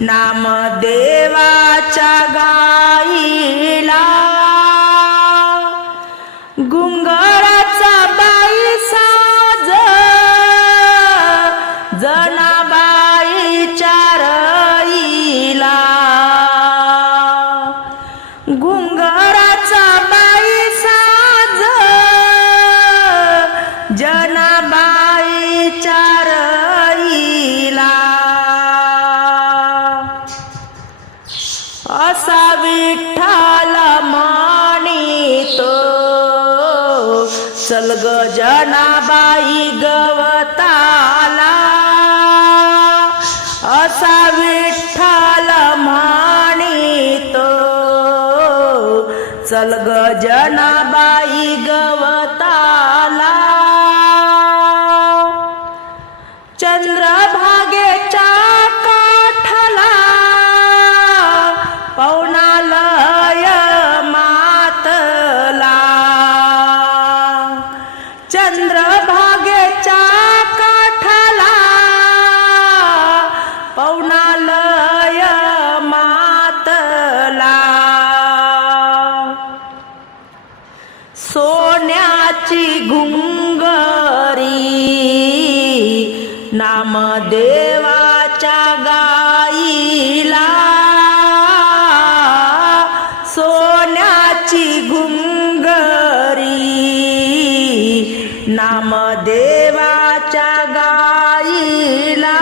नाम देवाच्या गाईला. गुंगराचा बाई साज जनाबाई चारईला गुंगराचा सलग जनाबाई गवताला. असा विठ्ठल म्हणितो सलग ग जनाबाई गवताला. चंद्रभागेच्या काठाला पवनालय मातला. सोन्याची घुंगरी नामदेवाच्या गाईला. सोन्याची घुंग नाम नामदेवाच्या गाईला